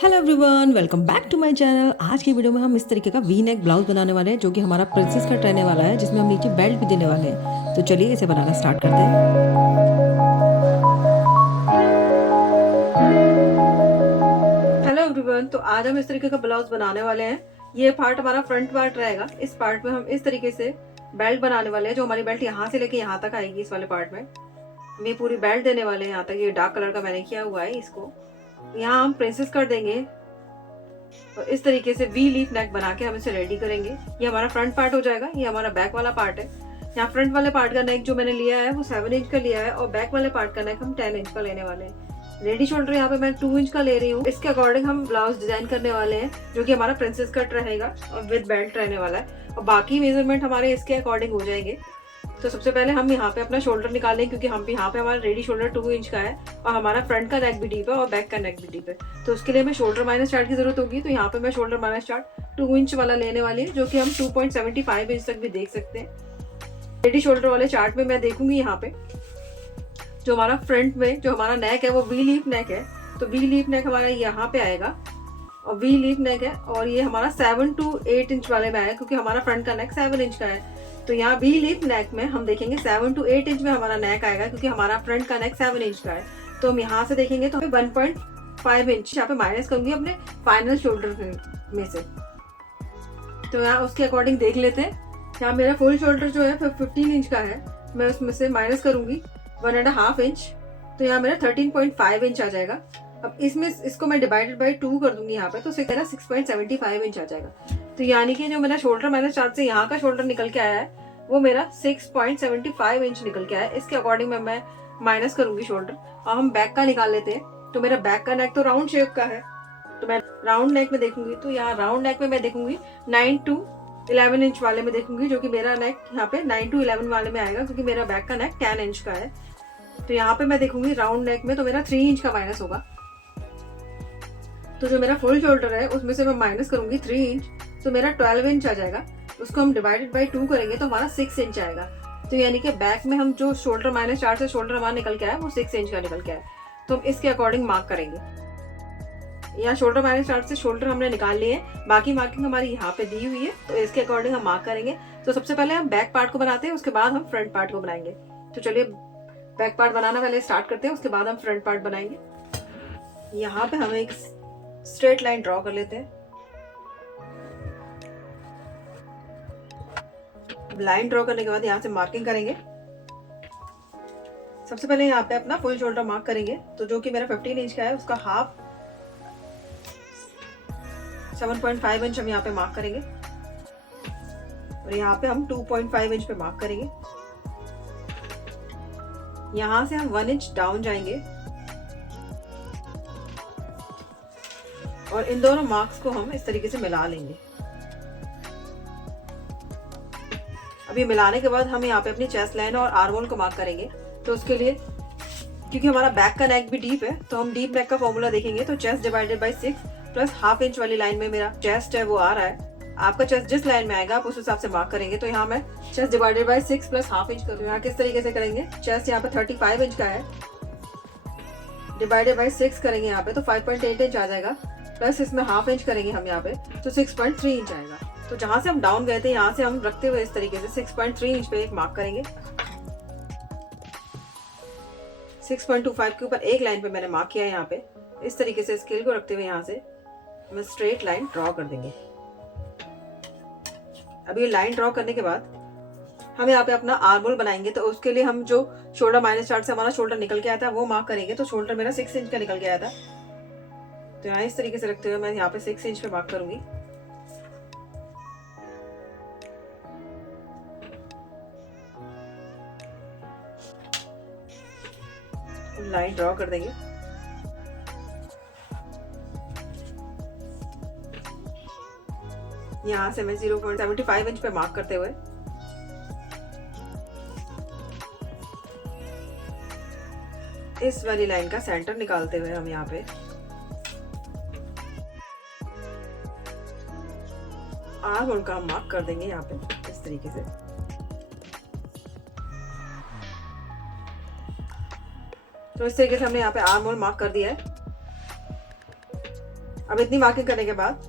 Hello everyone, welcome back to my channel. आज की video में हम इस तरीके का वी नेक ब्लाउज बनाने वाले हैं जो कि हमारा प्रिंसेस कट रहने वाला है, जिसमें हम नीचे बेल्ट भी देने वाले हैं। तो चलिए इसे बनाना स्टार्ट करते हैं। हेलो एवरीवन, तो आज हम इस तरीके का ब्लाउज बनाने वाले हैं। ये पार्ट हमारा फ्रंट पार्ट रहेगा। इस पार्ट में हम इस तरीके से बेल्ट बनाने वाले हैं। जो हमारी बेल्ट यहाँ से लेके यहाँ तक आएगी, इस वाले पार्ट में हम ये पूरी बेल्ट देने वाले हैं। यहाँ तक ये डार्क कलर का मैंने किया हुआ है। इसको यहाँ हम प्रिंसेस कट देंगे और इस तरीके से वी लीफ नेक बना के हम इसे रेडी करेंगे। ये हमारा फ्रंट पार्ट हो जाएगा। ये हमारा बैक वाला पार्ट है। यहाँ फ्रंट वाले पार्ट का नेक जो मैंने लिया है वो 7 इंच का लिया है और बैक वाले पार्ट का नेक हम 10 इंच का लेने वाले हैं। रेडी शोल्डर यहाँ पे मैं 2 इंच का ले रही हूँ। इसके अकॉर्डिंग हम ब्लाउज डिजाइन करने वाले हैं, जो कि हमारा प्रिंसेस कट रहेगा और विद बेल्ट रहने वाला है। और बाकी मेजरमेंट हमारे इसके अकॉर्डिंग हो जाएंगे। तो सबसे पहले हम यहाँ पे अपना शोल्डर निकालें, क्योंकि हम यहाँ पे हमारा रेडी शोल्डर 2 इंच का है और हमारा फ्रंट का नेक भी डीप है और बैक का नेक भी डीप है। तो उसके लिए हमें शोल्डर माइनस चार्ट की जरूरत होगी। तो यहाँ पे मैं शोल्डर माइनस चार्ट 2 इंच वाला लेने वाली है, जो कि हम 2.75 इंच तक भी देख सकते हैं। रेडी शोल्डर वाले चार्ट में मैं देखूंगी यहाँ पे जो हमारा फ्रंट में जो हमारा नेक है वो वी लीफ नेक है। तो वी लीफ नेक हमारा यहाँ पे आएगा और वी लीफ नेक है और ये हमारा 7 to 8 इंच वाले में आएगा, क्योंकि हमारा फ्रंट का नेक 7 इंच का है। तो यहाँ वी लीफ नेक में हम देखेंगे 7 to 8 इंच में हमारा नेक आएगा, क्योंकि हमारा फ्रंट का नेक 7 इंच का है। तो हम यहाँ से देखेंगे तो हमें 1.5 इंच यहाँ पे माइनस करूंगी अपने फाइनल शोल्डर में से। तो यहाँ उसके अकॉर्डिंग देख लेते हैं। यहाँ मेरा फुल शोल्डर जो है 15 इंच का है, मैं उसमें से माइनस करूंगी 1.5 इंच। तो यहाँ मेरा 13.5 इंच आ जाएगा। अब इसमें इसको मैं डिवाइडेड बाई 2 कर दूंगी यहाँ पे, तो मेरा 6.75 इंच आ जाएगा। तो यानी कि जो मेरा शोल्डर माइनस चार्ट से यहाँ का शोल्डर निकल के आया है वो मेरा 6.75 इंच निकल के आया है। इसके अकॉर्डिंग मैं माइनस करूंगी शोल्डर। और हम बैक का निकाल लेते हैं। तो मेरा बैक का नेक तो राउंड शेप का है, तो मैं राउंड नेक में देखूंगी। तो यहाँ राउंड नेक में मैं देखूंगी 9 to 11 इंच वाले में देखूंगी, जो कि मेरा नेक यहाँ पे 9 to 11 वाले में आएगा, क्योंकि मेरा बैक का नेक 10 इंच का है। तो यहाँ पे मैं देखूंगी राउंड नेक में, तो मेरा 3 इंच का माइनस होगा। तो जो मेरा फुल शोल्डर है उसमें से मैं माइनस करूंगी 3 इंच, तो मेरा 12 इंच आ जाएगा। उसको हम डिवाइडेड बाई 2 करेंगे तो हमारा 6 इंच आएगा। तो यानी कि बैक में हम जो शोल्डर माइनस 4 से शोल्डर हमारा निकल के आया वो 6 इंच का निकल के आया। तो हम इसके अकॉर्डिंग मार्क करेंगे। यहाँ शोल्डर माइनस 4 से शोल्डर हमने निकाल लिए हैं, बाकी मार्किंग हमारी यहाँ पे दी हुई है। तो इसके अकॉर्डिंग हम मार्क करेंगे। तो सबसे पहले हम बैक पार्ट को बनाते हैं, उसके बाद हम फ्रंट पार्ट को बनाएंगे। तो चलिए बैक पार्ट बनाना पहले स्टार्ट करते हैं, उसके बाद हम फ्रंट पार्ट बनाएंगे। यहाँ पे हम एक स्ट्रेट लाइन ड्रॉ कर लेते हैं। लाइन ड्रॉ करने के बाद यहाँ से मार्किंग करेंगे। सबसे पहले यहाँ पे अपना फुल शोल्डर मार्क करेंगे। तो जो कि मेरा 15 इंच का है उसका हाफ 7.5 इंच हम यहाँ पे मार्क करेंगे और यहाँ पे हम 2.5 इंच पे मार्क करेंगे। यहाँ से हम 1 इंच डाउन जाएंगे और इन दोनों मार्क्स को हम इस तरीके से मिला लेंगे। अब ये मिलाने के बाद हम यहाँ पे अपनी चेस्ट लाइन और आर्म होल को मार्क करेंगे। तो उसके लिए क्योंकि हमारा बैक का नेक भी डीप है, तो हम डीप नेक का फॉर्मूला देखेंगे। तो chest divided by 6 plus half inch वाली लाइन में मेरा चेस्ट है वो आ रहा है। आपका चेस्ट जिस लाइन में आएगा आप उस हिसाब से मार्क करेंगे। तो यहाँ मैं chest divided by 6 plus half inch करूँ। यहाँ किस तरीके से करेंगे, चेस्ट यहाँ पे 35 इंच का है, डिवाइडेड बाई 6 करेंगे यहाँ पे तो 5.8 इंच आ जाएगा, प्लस इसमें हाफ इंच करेंगे हम यहाँ पे तो 6.3 इंच आएगा। तो जहां से हम डाउन गए थे यहाँ से हम रखते हुए इस तरीके से 6.3 इंच पे एक मार्क करेंगे। 6.25 के ऊपर एक लाइन पे मैंने मार्क किया है। यहाँ पे इस तरीके से स्केल को रखते हुए यहाँ से मैं स्ट्रेट लाइन ड्रॉ कर देंगे। अब ये लाइन ड्रॉ करने के बाद हम यहाँ पे अपना आर्म होल बनाएंगे। तो उसके लिए हम जो शोल्डर माइनस चार्ट से हमारा शोल्डर निकल के आया था वो मार्क करेंगे। तो शोल्डर मेरा 6 इंच का निकल के आया था, तो यहाँ इस तरीके से रखते हुए मैं यहाँ पे 6 इंच पे मार्क करूंगी। लाइन ड्रॉ कर देंगे। यहाँ से मैं 0.75 इंच पे मार्क करते हुए इस वाली लाइन का सेंटर निकालते हुए हम यहाँ पे आर्म होल का मार्क कर देंगे यहाँ पे इस तरीके से। तो इस तरीके से हमने यहाँ पे आर्म होल मार्क कर दिया है। अब इतनी मार्किंग करने के बाद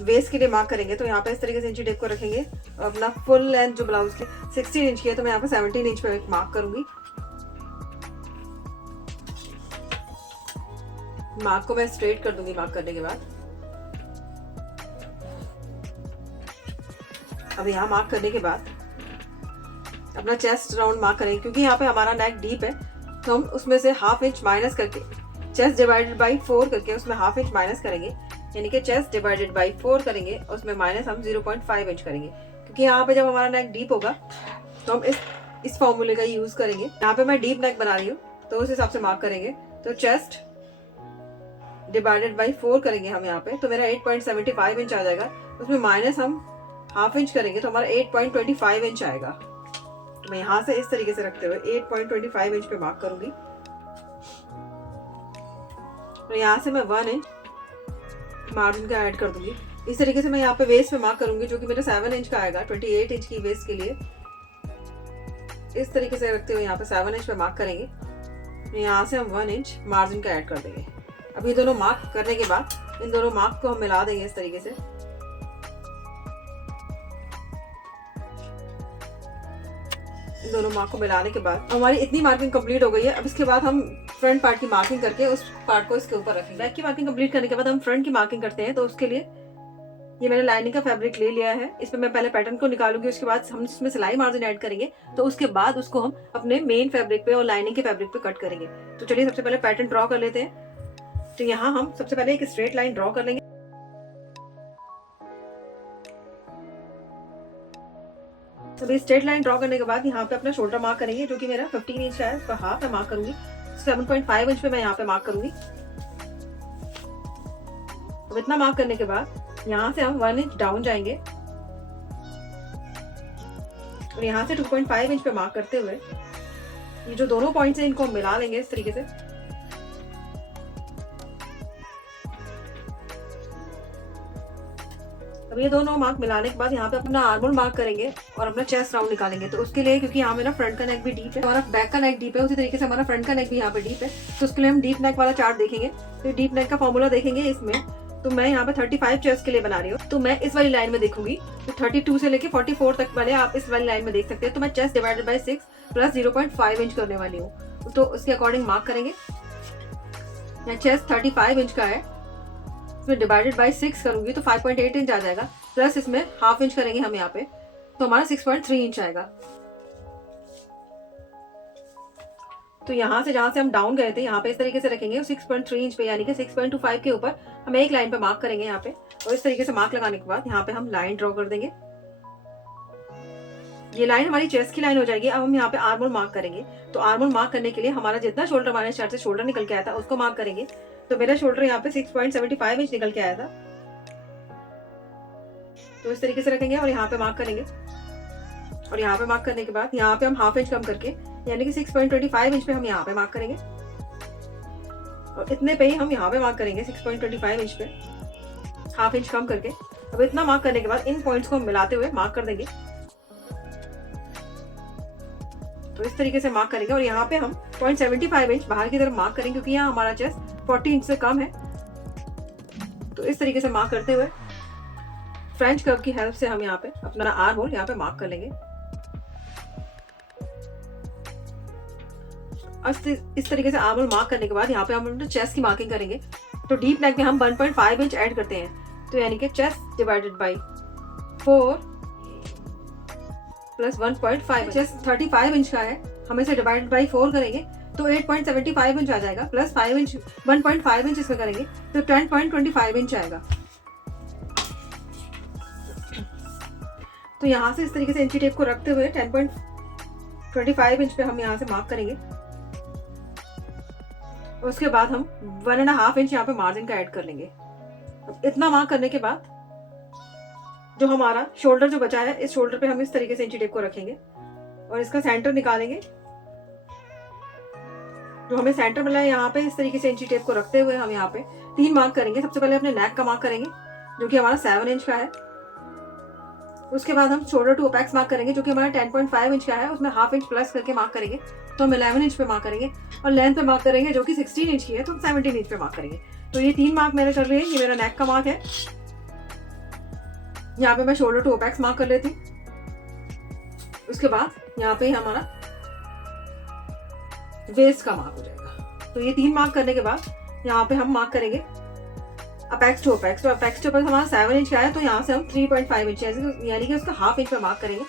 वेस्ट के लिए मार्क करेंगे, तो यहाँ पे इस तरीके से इंची टेप को रखेंगे और अपना फुल लेंथ जो ब्लाउज की 16 इंच की है, तो मैं यहाँ पे 17 इंच पे एक मार्क करूंगी। मार्क को मैं स्ट्रेट कर दूंगी मार्क करने के बाद। अब यहाँ मार्क करने के बाद अपना चेस्ट राउंड मार्क करेंगे, क्योंकि यहाँ पे हमारा नेक डीप है, तो हम उसमें से हाफ इंच माइनस करके चेस्ट डिवाइडेड बाई 4 करके उसमें हाफ इंच माइनस करेंगे, यानी कि चेस्ट डिवाइडेड बाई 4 करेंगे और उसमें माइनस हम 0.5 इंच करेंगे, क्योंकि यहाँ पे जब हमारा नेक डीप होगा तो हम इस फॉर्मूले का यूज करेंगे। यहाँ पे मैं डीप नेक बना रही हूँ, तो उस हिसाब से मार्क करेंगे। तो चेस्ट डिवाइडेड बाई 4 करेंगे हम यहाँ पे, तो मेरा 8.75 इंच आ जाएगा। उसमें माइनस हम हाफ इंच करेंगे, तो हमारा 8.25 इंच आएगा। तो मैं यहाँ से इस तरीके से रखते हुए 8.25 इंच पे मार्क करूंगी। तो यहाँ से मैं 1 इंच मार्जिन का ऐड कर दूंगी। इस तरीके से मैं यहाँ पे वेस्ट पे मार्क करूंगी, जो कि मेरा 7 इंच का आएगा 28 इंच की वेस्ट के लिए। इस तरीके से रखते हुए यहाँ पे 7 इंच पे मार्क करेंगे। यहाँ से हम 1 इंच मार्जिन का ऐड कर देंगे। अब ये दोनों मार्क करने के बाद इन दोनों मार्क को हम मिला देंगे इस तरीके से। इन दोनों मार्क को मिलाने के बाद हमारी इतनी मार्किंग कंप्लीट हो गई है। अब इसके बाद हम फ्रंट पार्ट की मार्किंग करके उस पार्ट को इसके ऊपर रखेंगे। बैक की मार्किंग कंप्लीट करने के बाद हम फ्रंट की मार्किंग करते हैं। तो उसके लिए ये मैंने लाइनिंग का फैब्रिक ले लिया है, इसमें मैं पहले पैटर्न को निकालूंगी, उसके बाद हम इसमें सिलाई मार्जिन ऐड करेंगे, तो उसके बाद उसको हम अपने मेन फैब्रिक पे और लाइनिंग के फैब्रिक पे कट करेंगे। तो चलिए सबसे पहले पैटर्न ड्रॉ कर लेते हैं। तो यहाँ हम सबसे पहले एक स्ट्रेट लाइन ड्रॉ कर लेंगे। तो स्ट्रेट लाइन ड्रॉ करने के बाद यहाँ पे अपना शोल्डर मार्क करेंगे, जो कि मेरा 15 इंच है, उसका हाफ मैं मार्क करूंगी। 7.5 इंच पे मैं यहाँ पे मार्क करूंगी। तो इतना मार्क करने के बाद यहाँ से हम 1 इंच डाउन जाएंगे और यहाँ से 2.5 इंच पे मार्क करते हुए ये जो दोनों पॉइंट्स हैं इनको हम मिला लेंगे इस तरीके से। अब ये दोनों मार्क मिलाने के बाद यहाँ पे अपना आर्मोल मार्क करेंगे और अपना चेस्ट राउंड निकालेंगे। तो उसके लिए, क्योंकि यहाँ मेरा फ्रंट का नेक भी डीप है, हमारा बैक का नेक डीप है, उसी तरीके से हमारा फ्रंट का नेक भी यहाँ पे डीप है, तो उसके लिए हम डीप नेक वाला चार्ट देखेंगे। तो डीप नेक का फॉर्मूला देखेंगे इसमें। तो मैं यहाँ पे 35 चेस्ट के लिए बना रही हूँ, तो मैं इस वाली लाइन में देखूंगी। तो 32 से लेके 44 तक वाले आप इस वाली लाइन में देख सकते हैं। तो मैं chest divided by 6 plus 0.5 inch करने वाली हूँ, तो उसके अकॉर्डिंग मार्क करेंगे। मैं चेस्ट 35 इंच का है, इसमें डिवाइडेड बाई 6 करूंगी तो 5.8 इंच आ जाएगा, प्लस इसमें हाफ इंच करेंगे हम यहाँ पे, तो हमारा 6.3 इंच आएगा। तो यहाँ से जहां से हम डाउन गए थे यहाँ पे इस तरीके से रखेंगे 6.3 इंच पे, यानी कि 6.25 के ऊपर हम एक लाइन पे मार्क करेंगे यहाँ पे। और इस तरीके से मार्क लगाने के बाद यहाँ पे हम लाइन ड्रॉ कर देंगे। ये लाइन हमारी चेस्ट की लाइन हो जाएगी। अब हम यहाँ पे आर्मोल मार्क करेंगे। तो आर्मोल मार्क करने के लिए हमारा जितना शोल्डर हमारे चार्ट से शोल्डर निकल के आया था उसको मार्क करेंगे। तो मेरा शोल्डर यहाँ पे 6.75 इंच निकल के आया था, तो इस तरीके से रखेंगे और यहाँ पे मार्क करेंगे। और यहाँ पे मार्क करने के बाद यहाँ पे हम हाफ इंच कम करके, यानी कि 6.25 इंच पे हम यहाँ पे मार्क करेंगे और इतने पे ही हम यहाँ पे मार्क करेंगे 6.25 इंच पे, हाफ इंच कम करके। अब इतना मार्क करने के बाद इन पॉइंट्स को हम मिलाते हुए मार्क कर देंगे। तो इस तरीके से मार्क करेंगे और यहाँ पे हम 0.75 इंच बाहर की तरफ मार्क करेंगे, क्योंकि यहाँ हमारा चेस्ट 40 इंच से कम है। तो इस तरीके से मार्क करते हुए फ्रेंच कर्व की हेल्प से हम यहाँ पे अपना आर्म होल यहाँ पे मार्क कर लेंगे। इस तरीके से आर्म होल मार्क करने के बाद यहाँ पे हम अपने चेस्ट की मार्किंग करेंगे। तो डीप नेक में हम 1.5 इंच ऐड करते हैं, तो यानी कि chest divided by 4 plus 1.5। Chest 35 inch का है, हम इसे डिवाइडेड बाई 4 करेंगे तो 8.75 इंच आ जाएगा, प्लस 5 इंच 1.5 इंच इसमें करेंगे तो 10.25 इंच आएगा। तो यहाँ से इस तरीके से इंची टेप को रखते हुए 10.25 इंच पे हम यहाँ से मार्क करेंगे। उसके बाद हम 1.5 इंच यहाँ पे मार्जिन का ऐड कर लेंगे। इतना मार्क करने के बाद जो हमारा शोल्डर जो बचा है, इस शोल्डर पे हम इस तरीके से इंची टेप को रखेंगे और इसका सेंटर निकालेंगे। जो हमें सेंटर मिला है यहाँ पे, इस तरीके से इंची टेप को रखते हुए हम यहाँ पे 3 मार्क करेंगे। सबसे पहले अपने नेक का मार्क करेंगे, जो कि हमारा 7 इंच का है। उसके बाद हम शोल्डर टू अपेक्स मार्क करेंगे, जो कि हमारा 10.5 इंच का है, उसमें हाफ इंच प्लस करके मार्क करेंगे, तो हम 11 इंच पे मार्क करेंगे। और लेंथ पे मार्क करेंगे जो कि 16 इंच की है, तो हम 17 इंच पे मार्क करेंगे। तो ये 3 मार्क मैंने कर लिए। ये मेरा नेक का मार्क है। यहाँ पे मैं शोल्डर टू अपेक्स मार्क कर लेती हूँ। उसके बाद यहाँ पे हमारा वेस्ट का मार्क हो जाएगा। तो ये 3 मार्क करने के बाद यहाँ पे हम मार्क करेंगे अपेक्स टू अपेक्स। तो अपेक्स टू अपेक्स हमारा 7 इंच का है, तो यहाँ से हम 3.5 इंच यानी कि उसका हाफ इंच पे मार्क करेंगे।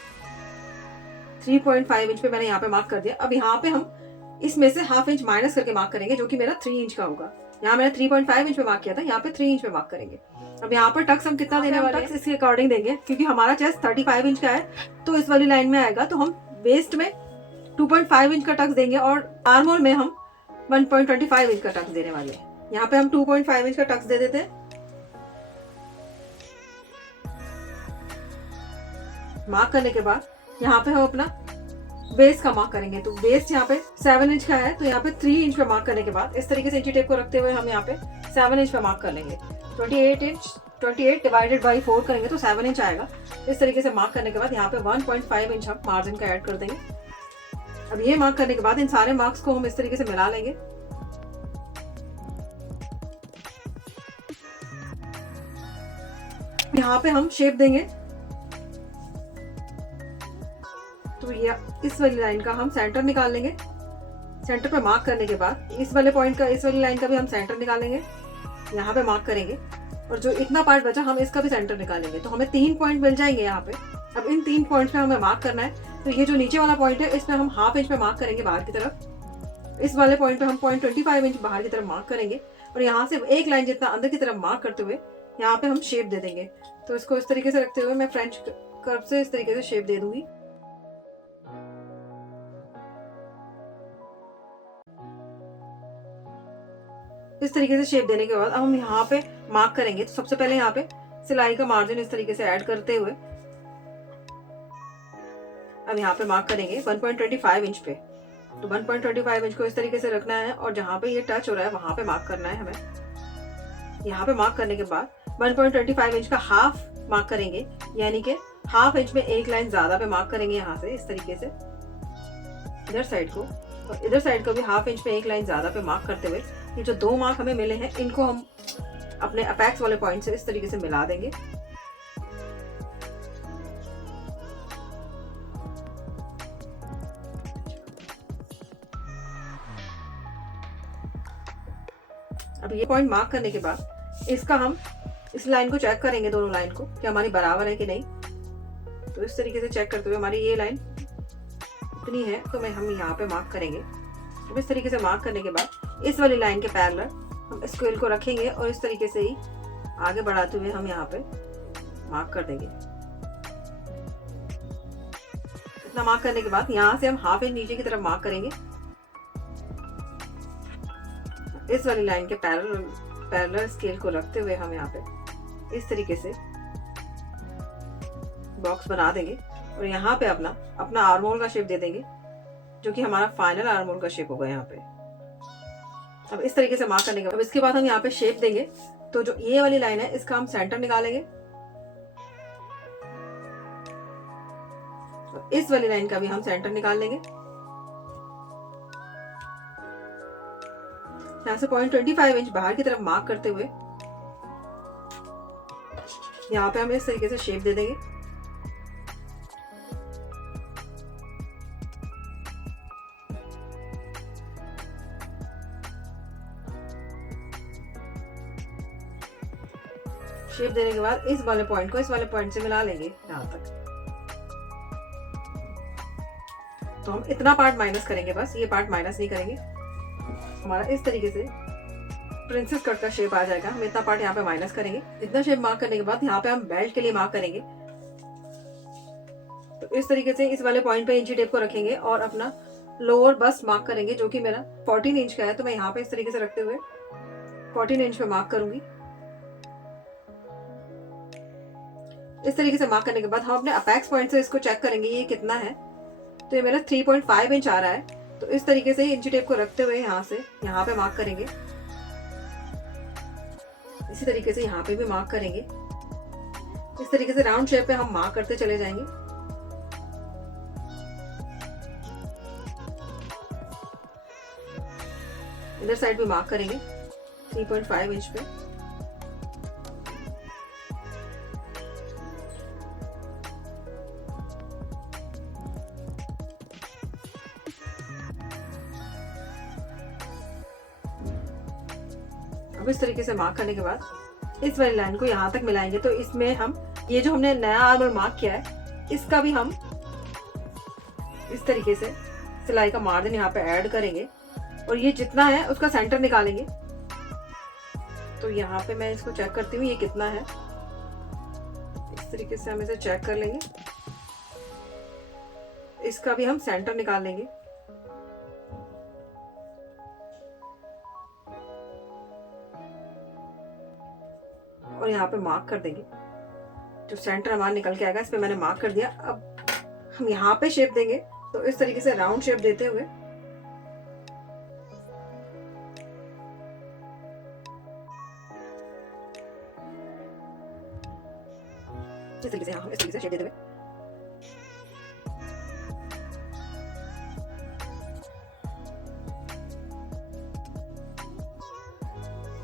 3.5 इंच पे मैंने यहाँ पे मार्क कर दिया। अब यहाँ पे हम इसमें से हाफ इंच माइनस करके मार्क करेंगे, जो कि मेरा 3 इंच का होगा। यहाँ मैंने 3.5 इंच पे मार्क किया था, यहाँ पे 3 इंच पे मार्क करेंगे। अब यहाँ पर टक्स हम कितना देने वाले हैं, इसके अकॉर्डिंग देंगे, क्योंकि हमारा चेस्ट 35 इंच का है, तो इस वाली लाइन में आएगा। तो हम वेस्ट में 2.5 इंच का टक्स देंगे और आर्म होल में हम 1.25 इंच का टक्स देने वाले हैं। यहाँ पे हम 2.5 इंच का टक्स दे देते हैं। मार्क करने के बाद यहाँ पे हम अपना वेस्ट का मार्क करेंगे। तो वेस्ट यहाँ पे 7 इंच का है, तो यहाँ पे 3 इंच पे मार्क करने के बाद इस तरीके से इंची टेप को रखते हुए हम यहाँ पे 7 इंच पे मार्क कर लेंगे। 28 डिवाइडेड बाई 4 करेंगे तो 7 इंच आएगा। इस तरीके से मार्क करने के बाद यहाँ पे 1.5 इंच हम मार्जिन का ऐड कर देंगे। अब ये मार्क करने के बाद इन सारे मार्क्स को हम इस तरीके से मिला लेंगे। यहाँ पे हम शेप देंगे। तो ये इस वाली लाइन का हम सेंटर निकाल लेंगे। सेंटर पे मार्क करने के बाद इस वाले पॉइंट का, इस वाली लाइन का भी हम सेंटर निकालेंगे, यहाँ पे मार्क करेंगे। और जो इतना पार्ट बचा हम इसका भी सेंटर निकालेंगे, तो हमें 3 पॉइंट मिल जाएंगे यहाँ पे। अब इन 3 पॉइंट पे हमें मार्क करना है। तो ये जो नीचे वाला पॉइंट है, इस पे हम हाफ इंच पे मार्क करेंगे बाहर की तरफ। इस वाले पॉइंट पे हम 0.25 इंच बाहर की तरफ मार्क करेंगे और यहाँ से एक लाइन जितना अंदर की तरफ मार्क करते हुए यहाँ पे हम शेप दे देंगे। तो इसको इस तरीके से रखते हुए मैं फ्रेंच कर्व से इस तरीके से शेप दे दूंगी। इस तरीके से शेप देने के बाद अब हम यहाँ पे मार्क करेंगे। तो सबसे पहले यहाँ पे सिलाई का मार्जिन इस तरीके से ऐड करते हुए अब यहाँ पे मार्क करेंगे 1.25 इंच पे। तो 1.25 इंच को इस तरीके से रखना है और जहाँ पे ये टच हो रहा है वहां पे मार्क करना है हमें। यहाँ पे मार्क करने के बाद 1.25 इंच का हाफ मार्क करेंगे, यानी कि हाफ इंच में एक लाइन ज्यादा पे मार्क करेंगे यहाँ से इस तरीके से इधर साइड को, और इधर साइड को भी हाफ इंच में एक लाइन ज्यादा पे मार्क करते हुए ये जो 2 मार्क हमें मिले हैं इनको हम अपने अपेक्स वाले पॉइंट से इस तरीके से मिला देंगे। अब ये पॉइंट मार्क करने के बाद इसका हम इस लाइन को चेक करेंगे, दोनों लाइन को, कि हमारी बराबर है कि नहीं। तो इस तरीके से चेक करते हुए हमारी ये लाइन इतनी है तो हम यहाँ पे मार्क करेंगे। अब इस तरीके से मार्क करने के बाद इस वाली लाइन के पैरेलल हम स्केल को रखेंगे और इस तरीके से ही आगे बढ़ाते हुए हम यहाँ पे मार्क कर देंगे। इतना मार्क करने के बाद यहाँ से हम हाफ इंच नीचे की तरफ मार्क करेंगे। इस वाली लाइन के पैरेलल स्केल को रखते हुए हम यहाँ पे इस तरीके से बॉक्स बना देंगे और यहाँ पे अपना आर्म होल का शेप दे देंगे, जो कि हमारा फाइनल आर्म होल का शेप होगा यहाँ पे। अब इस तरीके से मार्क करने के बाद इसके बाद हम यहाँ पे शेप देंगे। तो जो ये वाली लाइन है इसका हम सेंटर निकालेंगे, और इस वाली लाइन का भी हम सेंटर निकाल लेंगे। यहाँ से 0.25 इंच बाहर की तरफ मार्क करते हुए यहाँ पे हम इस तरीके से शेप दे देंगे। शेप देने के बाद इस वाले पॉइंट को इस वाले पॉइंट से मिला लेंगे यहाँ तक। तो हम इतना पार्ट माइनस करेंगे, बस ये पार्ट माइनस नहीं करेंगे। हमारा इस तरीके से प्रिंसेस कट का शेप आ जाएगा। हम इतना पार्ट यहाँ पे माइनस करेंगे। इतना शेप मार्क करने के बाद यहाँ पे हम बेल्ट के लिए मार्क करेंगे। तो इस तरीके से इस वाले पॉइंट पे इंची टेप को रखेंगे और अपना लोअर बस मार्क करेंगे, जो कि मेरा 14 इंच का है। तो मैं यहाँ पे इस तरीके से रखते हुए 14 इंच पे मार्क करूंगी। इस तरीके से मार्क करने के बाद हम अपने अपेक्स पॉइंट से इसको चेक करेंगे ये कितना है। तो ये मेरा 3.5 इंच आ रहा है। तो इस तरीके से इंची टेप को रखते हुए यहाँ से यहाँ पे मार्क करेंगे। इसी तरीके से यहाँ पे भी मार्क करेंगे। इस तरीके से राउंड शेप पे हम मार्क करते चले जाएंगे। इधर साइड भी मार्क करेंगे 3.5 इंच पे। अब इस तरीके से मार्क करने के बाद इस वाली लाइन को यहाँ तक मिलाएंगे। तो इसमें हम ये जो हमने नया आर्मर मार्क किया है इसका भी हम इस तरीके से सिलाई का मार्जिन यहाँ पे ऐड करेंगे और ये जितना है उसका सेंटर निकालेंगे। तो यहाँ पे मैं इसको चेक करती हूँ ये कितना है। इस तरीके से हम इसे चेक कर लेंगे। इसका भी हम सेंटर निकाल लेंगे। और यहाँ पे मार्क कर देंगे। जो सेंटर हमारा निकल के आएगा इस पे मैंने मार्क कर दिया। अब हम यहाँ पे शेप देंगे। तो इस तरीके से राउंड शेप देते हुए इस तरीके से हम इस तरीके से शेप देते हुए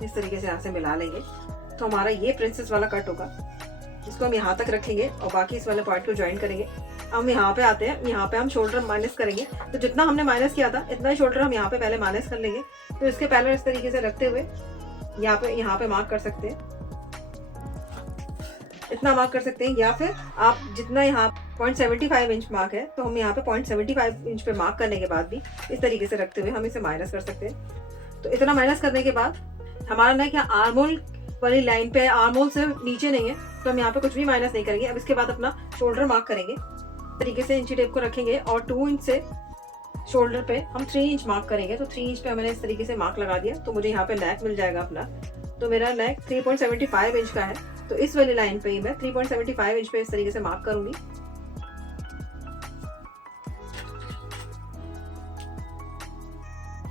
इस तरीके से यहाँ से मिला लेंगे। तो हमारा ये प्रिंसेस वाला कट होगा। इसको हम यहाँ तक रखेंगे और बाकी इस वाले पार्ट को ज्वाइन करेंगे। हम यहाँ पे आते हैं। यहाँ पे हम शोल्डर माइनस करेंगे। तो जितना हमने माइनस किया था इतना ही शोल्डर हम यहाँ पे पहले माइनस कर लेंगे। तो इसके पहले इस तरीके से रखते हुए यहाँ पे मार्क कर सकते हैं। इतना मार्क कर सकते हैं या फिर आप जितना यहाँ 0.75 इंच मार्क है तो हम यहाँ पे 0.75 इंच पे मार्क करने के बाद भी इस तरीके से रखते हुए हम इसे माइनस कर सकते हैं। तो इतना माइनस करने के बाद हमारा ना क्या आर्मोल वाली लाइन पे आर्मोल से नीचे नहीं है तो हम यहाँ पे कुछ भी माइनस नहीं करेंगे। अब इसके बाद अपना शोल्डर मार्क करेंगे। तरीके से इंची टेप को रखेंगे और 2 इंच से शोल्डर पे हम 3 इंच मार्क करेंगे। तो 3 इंच पे मैंने इस तरीके से मार्क लगा दिया। तो मुझे यहाँ पे नेक मिल जाएगा अपना। तो मेरा नेक 3.75 इंच का है। तो इस वाली लाइन पे ही मैं 3.75 इंच पे इस तरीके से मार्क करूंगी।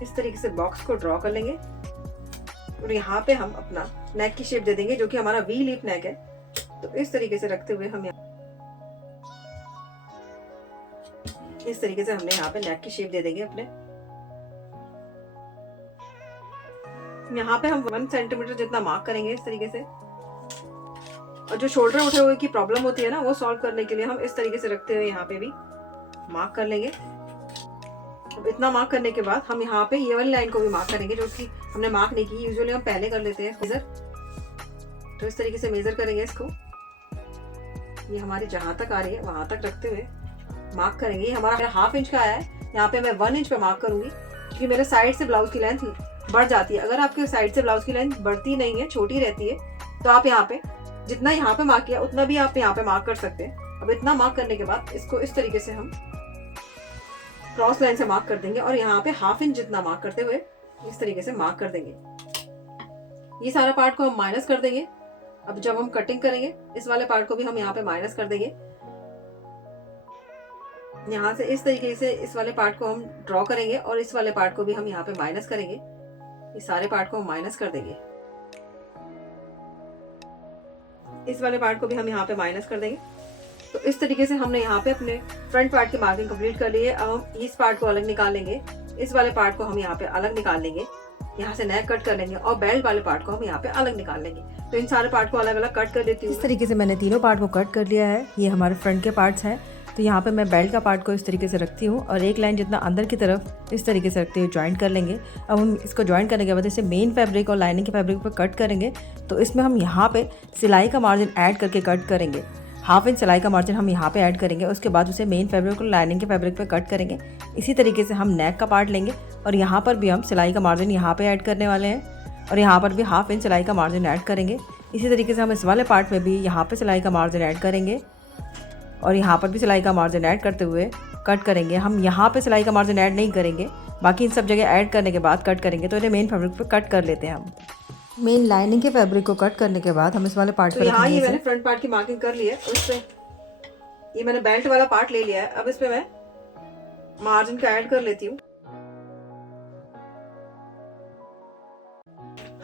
इस तरीके से बॉक्स को ड्रॉ कर लेंगे और यहाँ पे हम अपना नेक की शेप दे देंगे जो कि हमारा वी लीफ नेक है। तो इस तरीके से रखते हुए हम इस तरीके से हमने यहाँ पे नेक की शेप दे देंगे अपने। यहाँ पे हम 1 सेंटीमीटर जितना मार्क करेंगे इस तरीके से। और जो शोल्डर उठे हुए की प्रॉब्लम होती है ना वो सॉल्व करने के लिए हम इस तरीके से रखते हुए यहाँ पे भी मार्क कर लेंगे। अब इतना मार्क करने के बाद हम यहाँ पे ये वाली लाइन को भी मार्क करेंगे जो कि हमने मार्क नहीं की। यूजुअली हम पहले कर लेते हैं मेजर। तो इस तरीके से मेजर करेंगे इसको। ये हमारी जहां तक आ रही है वहां तक रखते हुए मार्क करेंगे। हमारा 1/2 इंच का आया है। यहाँ पे मैं 1 इंच पे मार्क करूंगी क्योंकि मेरे साइड से ब्लाउज की लेंथ बढ़ जाती है। अगर आपके साइड से ब्लाउज की लेंथ बढ़ती नहीं है, छोटी रहती है, तो आप यहाँ पे जितना यहाँ पे मार्क किया उतना भी आप यहाँ पे मार्क कर सकते हैं। अब इतना मार्क करने के बाद इसको इस तरीके से हम क्रॉस लाइन से मार्क कर देंगे और यहाँ पे 1/2 इंच जितना मार्क करते हुए इस तरीके से मार्क कर देंगे। ये सारा पार्ट को हम माइनस कर देंगे। अब जब हम कटिंग करेंगे इस वाले पार्ट को भी हम यहाँ पे माइनस कर देंगे। यहाँ से इस तरीके से इस वाले पार्ट को हम ड्रॉ करेंगे और इस वाले पार्ट को भी हम यहाँ पे माइनस करेंगे। इस सारे पार्ट को हम माइनस कर देंगे। इस वाले पार्ट को भी हम यहाँ पे माइनस कर देंगे। तो इस तरीके से हमने यहाँ पे अपने फ्रंट पार्ट की मार्किंग कंप्लीट कर ली है। अब हम इस पार्ट को अलग निकाल लेंगे। इस वाले पार्ट को हम यहाँ पे अलग निकाल लेंगे। यहाँ से नेक कट कर लेंगे और बेल्ट वाले पार्ट को हम यहाँ पे अलग निकाल लेंगे। तो इन सारे पार्ट को अलग अलग कट कर देती हूँ। इस तरीके से मैंने तीनों पार्ट को कट कर लिया है। ये हमारे फ्रंट के पार्ट्स हैं। तो यहाँ पे मैं बेल्ट का पार्ट को इस तरीके से रखती हूँ और एक लाइन जितना अंदर की तरफ इस तरीके से रखते हुए ज्वाइंट कर लेंगे। अब हम इसको ज्वाइंट करने के बाद इसे मेन फैब्रिक और लाइनिंग के फैब्रिक पर कट करेंगे। तो इसमें हम यहाँ पे सिलाई का मार्जिन ऐड करके कट करेंगे। 1/2 इंच सिलाई का मार्जिन हम यहाँ पे ऐड करेंगे। उसके बाद उसे मेन फैब्रिक और लाइनिंग के फैब्रिक पे कट करेंगे। इसी तरीके से हम नेक का पार्ट लेंगे और यहाँ पर भी हम सिलाई का मार्जिन यहाँ पे ऐड करने वाले हैं और यहाँ पर भी 1/2 इंच सिलाई का मार्जिन ऐड करेंगे। इसी तरीके से हम इस वाले पार्ट में भी यहाँ पे सिलाई का मार्जिन ऐड करेंगे और यहाँ पर भी सिलाई का मार्जिन ऐड करते हुए कट करेंगे। हम यहाँ पे सिलाई का मार्जिन ऐड नहीं करेंगे, बाकी इन सब जगह ऐड करने के बाद कट करेंगे। तो इन्हें मेन फैब्रिक पे कट कर लेते हैं। हम मेन लाइनिंग के फैब्रिक को कट करने के बाद हम इस वाले पार्ट तो पर यहाँ ये मैंने फ्रंट पार्ट की मार्किंग कर ली है। उस पे ये मैंने बेल्ट वाला पार्ट ले लिया है। अब इस पे मैं मार्जिन का ऐड कर लेती हूँ।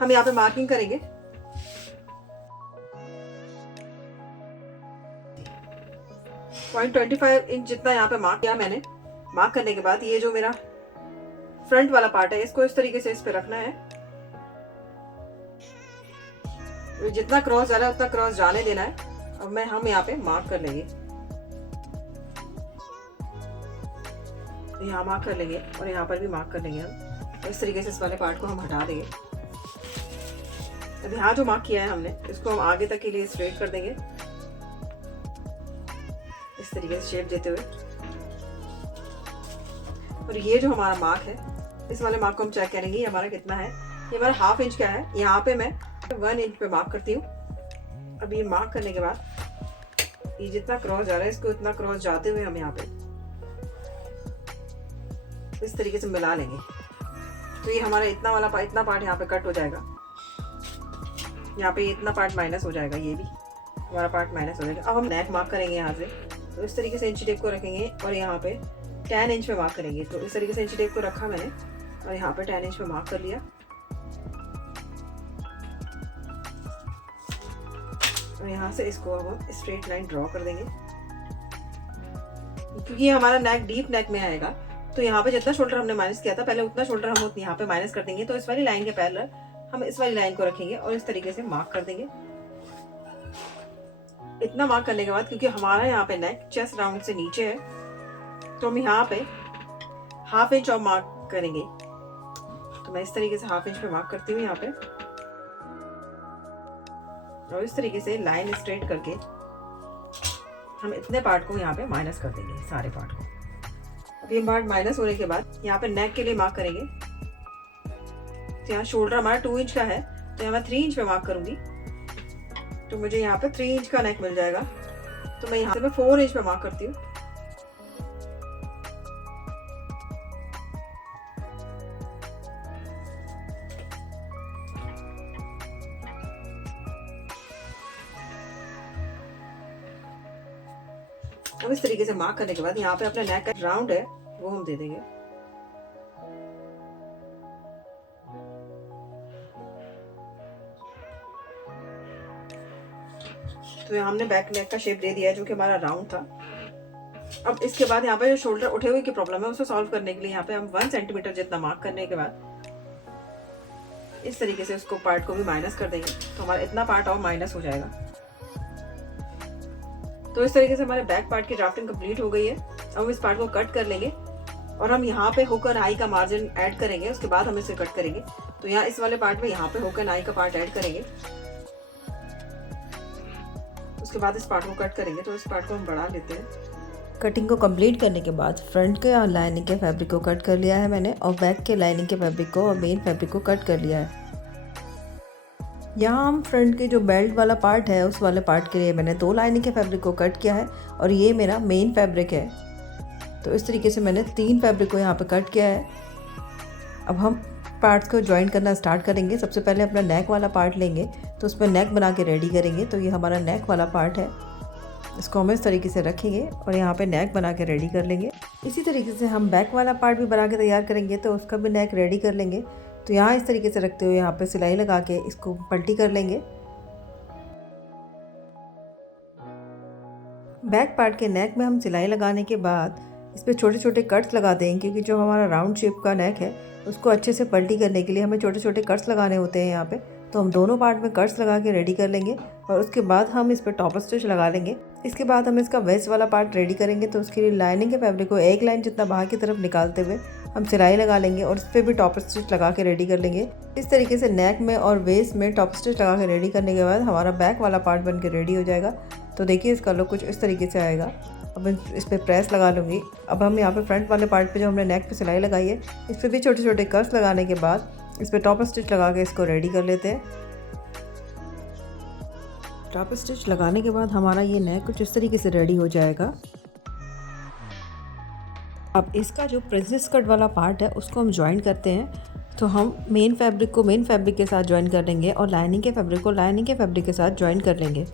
हम यहाँ पे मार्किंग करेंगे। 0.25 इंच जितना यहाँ पे मार्क किया मैंने। मार्क करने के बाद ये जो मेरा फ्रंट वाला पार्ट है इसको इस तरीके से इस पे रखना है। जितना क्रॉस जा रहा है उतना क्रॉस जाने देना है। अब हम यहाँ पे मार्क कर लेंगे, यहाँ मार्क कर लेंगे और यहाँ पर भी मार्क कर लेंगे हम। इस तरीके से इस वाले पार्ट को हम हटा देंगे। अब यहाँ जो मार्क किया है हमने इसको हम आगे तक के लिए स्ट्रेट कर देंगे इस तरीके से शेप देते हुए। और ये जो हमारा मार्क है इस वाले मार्क को हम चेक करेंगे ये हमारा कितना है। ये हमारा 1/2 इंच का है। यहाँ पे मैं 1 इंच पे मार्क करती हूँ। अब ये मार्क करने के बाद ये जितना क्रॉस जा रहा है इसको इतना क्रॉस जाते हुए हम यहाँ पे इस तरीके से मिला लेंगे। तो ये हमारा इतना पार्ट यहाँ पे कट हो जाएगा। यहाँ पे इतना पार्ट माइनस हो जाएगा, ये भी हमारा पार्ट माइनस हो जाएगा। अब हम नेक मार्क करेंगे यहाँ से। तो इस तरीके से इंची टेप को रखेंगे और यहाँ पे 10 इंच पे मार्क करेंगे। तो इस तरीके से इंची टेप को रखा मैंने और यहाँ पे 10 इंच पे मार्क कर लिया। और यहाँ से इसको अब हम स्ट्रेट लाइन ड्रॉ कर देंगे। क्योंकि हमारा नेक डीप नेक में आएगा तो यहाँ पे जितना शोल्डर हमने माइनस किया था पहले उतना शोल्डर हम यहाँ पे माइनस कर देंगे। तो इस वाली लाइन के पैरेलल हम इस वाली लाइन को रखेंगे और इस तरीके से मार्क कर देंगे। इतना मार्क करने के बाद क्योंकि हमारा यहाँ पे नेक चेस्ट राउंड से नीचे है तो हम यहाँ पे 1/2 इंच और मार्क करेंगे। तो मैं इस तरीके से 1/2 इंच पे मार्क करती हूँ यहाँ पे और इस तरीके से लाइन स्ट्रेट करके हम इतने पार्ट को यहाँ पे माइनस कर देंगे, सारे पार्ट को। अब ये पार्ट माइनस होने के बाद यहाँ पे नेक के लिए मार्क करेंगे। तो यहाँ शोल्डर हमारा 2 इंच का है तो यहाँ मैं 3 इंच पे मार्क करूंगी। तो मुझे यहाँ पे 3 इंच का नेक मिल जाएगा। तो मैं यहाँ से 4 इंच पे मार्क करती हूँ। अब इस तरीके से मार्क करने के बाद यहाँ पे अपने नेक का राउंड है वो हम दे देंगे। तो यहाँ हमने बैक नेक का शेप दे दिया है जो कि हमारा राउंड था। अब इसके बाद यहाँ पे जो शोल्डर उठे हुए की प्रॉब्लम है उसको सॉल्व करने के लिए यहाँ पे हम 1 सेंटीमीटर जितना मार्क करने के बाद इस तरीके से उसको पार्ट को भी माइनस कर देंगे। तो हमारा इतना पार्ट और माइनस हो जाएगा। तो इस तरीके से हमारे बैक पार्ट की ड्राफ्टिंग कंप्लीट हो गई है। अब हम इस पार्ट को कट कर लेंगे और हम यहाँ पे हुक और आई का मार्जिन ऐड करेंगे। उसके बाद हम इसे कट करेंगे। तो यहाँ इस वाले पार्ट में यहाँ पे हुक एंड आई का पार्ट ऐड करेंगे। उसके बाद इस पार्ट को कट करेंगे। तो इस पार्ट को हम बढ़ा लेते हैं। कटिंग को कंप्लीट करने के बाद फ्रंट के और लाइनिंग के फैब्रिक को कट कर लिया है मैंने और बैक के लाइनिंग के फैब्रिक को और मेन फैब्रिक को कट कर लिया है। यहाँ हम फ्रंट के जो बेल्ट वाला पार्ट है उस वाले पार्ट के लिए मैंने 2 लाइनिंग के फैब्रिक को कट किया है और ये मेरा मेन फैब्रिक है। तो इस तरीके से मैंने 3 फैब्रिक को यहाँ पे कट किया है। अब हम पार्ट्स को ज्वाइन करना स्टार्ट करेंगे। सबसे पहले अपना नेक वाला पार्ट लेंगे तो उसमें नेक बना के रेडी करेंगे। तो ये हमारा नेक वाला पार्ट है, इसको हम इस तरीके से रखेंगे और यहाँ पे नेक बना के रेडी कर लेंगे। इसी तरीके से हम बैक वाला पार्ट भी बना के तैयार करेंगे तो उसका भी नेक रेडी कर लेंगे। तो यहाँ इस तरीके से रखते हुए यहाँ पे सिलाई लगा के इसको पलटी कर लेंगे। बैक पार्ट के नेक में हम सिलाई लगाने के बाद इस पर छोटे छोटे कट्स लगा देंगे क्योंकि जो हमारा राउंड शेप का नेक है उसको अच्छे से पलटी करने के लिए हमें छोटे छोटे कट्स लगाने होते हैं यहाँ पे। तो हम दोनों पार्ट में कट्स लगा के रेडी कर लेंगे और उसके बाद हम इस पर टॉप स्टिच लगा लेंगे। इसके बाद हम इसका वेस्ट वाला पार्ट रेडी करेंगे। तो उसके लिए लाइनिंग के फैब्रिक को एक लाइन जितना बाहर की तरफ निकालते हुए हम सिलाई लगा लेंगे और इस पर भी टॉप स्टिच लगा के रेडी कर लेंगे। इस तरीके से नेक में और वेस्ट में टॉप स्टिच लगा के रेडी करने के बाद हमारा बैक वाला पार्ट बन के रेडी हो जाएगा। तो देखिए इसका लुक कुछ इस तरीके से आएगा। अब इस पर प्रेस लगा लूँगी। अब हम यहाँ पे फ्रंट वाले पार्ट पे जो हमने नेक पे सिलाई लगाई है इस पर भी छोटे छोटे कट्स लगाने के बाद इस पर टॉप स्टिच लगा के इसको रेडी कर लेते हैं। टॉप स्टिच लगाने के बाद हमारा ये नेक कुछ इस तरीके से रेडी हो जाएगा। अब इसका जो प्रिंसेस कट वाला पार्ट है उसको हम ज्वाइन करते हैं। तो हम मेन फैब्रिक को मेन फैब्रिक के साथ ज्वाइन कर लेंगे और लाइनिंग के फैब्रिक को लाइनिंग के फैब्रिक के साथ ज्वाइन कर लेंगे।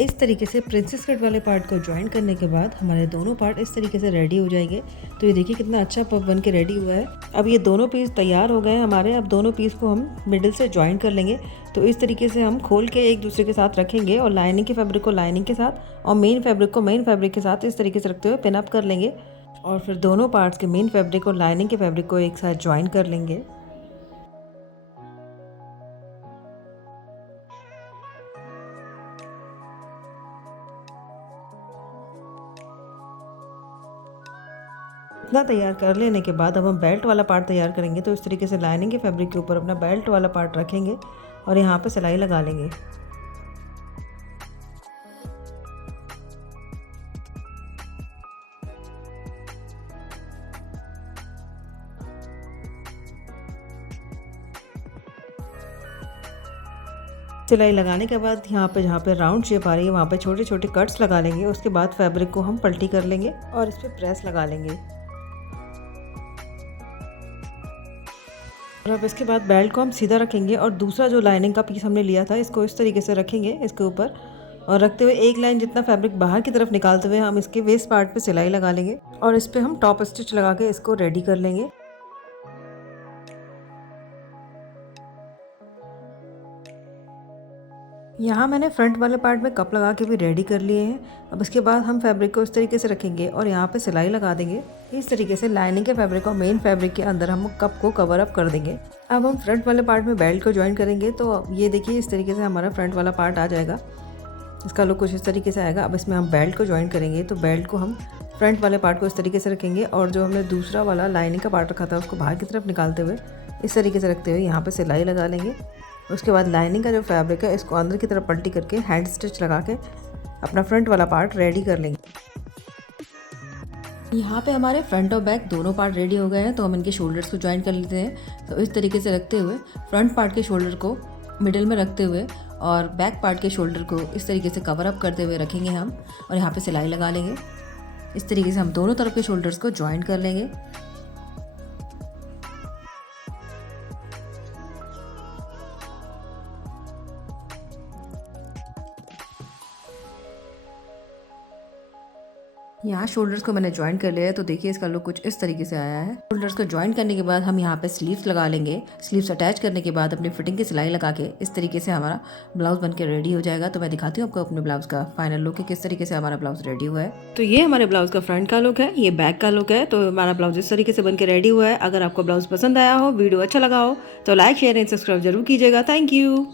इस तरीके से प्रिंसेस कट वाले पार्ट को ज्वाइन करने के बाद हमारे दोनों पार्ट इस तरीके से रेडी हो जाएंगे। तो ये देखिए कितना अच्छा पफ बन के रेडी हुआ है। अब ये दोनों पीस तैयार हो गए हैं हमारे। अब दोनों पीस को हम मिडिल से ज्वाइन कर लेंगे। तो इस तरीके से हम खोल के एक दूसरे के साथ रखेंगे और लाइनिंग के फैब्रिक को लाइनिंग के साथ और मेन फैब्रिक को मेन फैब्रिक के साथ इस तरीके से रखते हुए पिन अप कर लेंगे और फिर दोनों पार्ट्स के मेन फैब्रिक और लाइनिंग के फैब्रिक को एक साथ ज्वाइन कर लेंगे। इतना तैयार कर लेने के बाद अब हम बेल्ट वाला पार्ट तैयार करेंगे। तो इस तरीके से लाइनिंग के फैब्रिक के ऊपर अपना बेल्ट वाला पार्ट रखेंगे और यहाँ पे सिलाई लगा लेंगे। सिलाई लगाने के बाद यहाँ पे जहाँ पे राउंड शेप आ रही है वहाँ पे छोटे छोटे कट्स लगा लेंगे। उसके बाद फैब्रिक को हम पलटी कर लेंगे और इस पर प्रेस लगा लेंगे। और अब इसके बाद बेल्ट को हम सीधा रखेंगे और दूसरा जो लाइनिंग का पीस हमने लिया था इसको इस तरीके से रखेंगे इसके ऊपर और रखते हुए एक लाइन जितना फैब्रिक बाहर की तरफ निकालते हुए हम इसके वेस्ट पार्ट पे सिलाई लगा लेंगे और इस पे हम टॉप स्टिच लगा के इसको रेडी कर लेंगे। यहाँ मैंने फ्रंट वाले पार्ट में कप लगा के भी रेडी कर लिए हैं। अब इसके बाद हम फैब्रिक को इस तरीके से रखेंगे और यहाँ पे सिलाई लगा देंगे। इस तरीके से लाइनिंग के फैब्रिक और मेन फैब्रिक के अंदर हम कप को कवर अप कर देंगे। अब हम फ्रंट वाले पार्ट में बेल्ट को ज्वाइन करेंगे। तो ये देखिए इस तरीके से हमारा फ्रंट वाला पार्ट आ जाएगा। इसका लुक कुछ इस तरीके से आएगा। अब इसमें हम बेल्ट को ज्वाइन करेंगे। तो बेल्ट को हम फ्रंट वाले पार्ट को इस तरीके से रखेंगे और जो हमने दूसरा वाला लाइनिंग का पार्ट रखा था उसको बाहर की तरफ निकालते हुए इस तरीके से रखते हुए यहाँ पर सिलाई लगा लेंगे। उसके बाद लाइनिंग का जो फैब्रिक है इसको अंदर की तरफ पलटी करके हैंड स्टिच लगा के अपना फ्रंट वाला पार्ट रेडी कर लेंगे। यहाँ पे हमारे फ्रंट और बैक दोनों पार्ट रेडी हो गए हैं। तो हम इनके शोल्डर्स को ज्वाइन कर लेते हैं। तो इस तरीके से रखते हुए फ्रंट पार्ट के शोल्डर को मिडिल में रखते हुए और बैक पार्ट के शोल्डर को इस तरीके से कवर अप करते हुए रखेंगे हम और यहाँ पे सिलाई लगा लेंगे। इस तरीके से हम दोनों तरफ के शोल्डर्स को ज्वाइन कर लेंगे। यहाँ शोल्डर्स को मैंने ज्वाइन कर लिया है। तो देखिए इसका लुक कुछ इस तरीके से आया है। शोल्डर्स को ज्वाइन करने के बाद हम यहाँ पे स्लीव्स लगा लेंगे। स्लीव्स अटैच करने के बाद अपनी फिटिंग की सिलाई लगा के इस तरीके से हमारा ब्लाउज बनके रेडी हो जाएगा। तो मैं दिखाती हूँ आपको अपने ब्लाउज का फाइनल लुक है, किस तरीके से हमारा ब्लाउज रेडी हुआ है। तो ये हमारे ब्लाउज का फ्रंट का लुक है, ये बैक का लुक है। तो हमारा ब्लाउज इस तरीके से बनके रेडी हुआ है। अगर आपको ब्लाउज पसंद आया हो, वीडियो अच्छा लगा हो तो लाइक शेयर एंड सब्सक्राइब जरूर कीजिएगा। Thank you.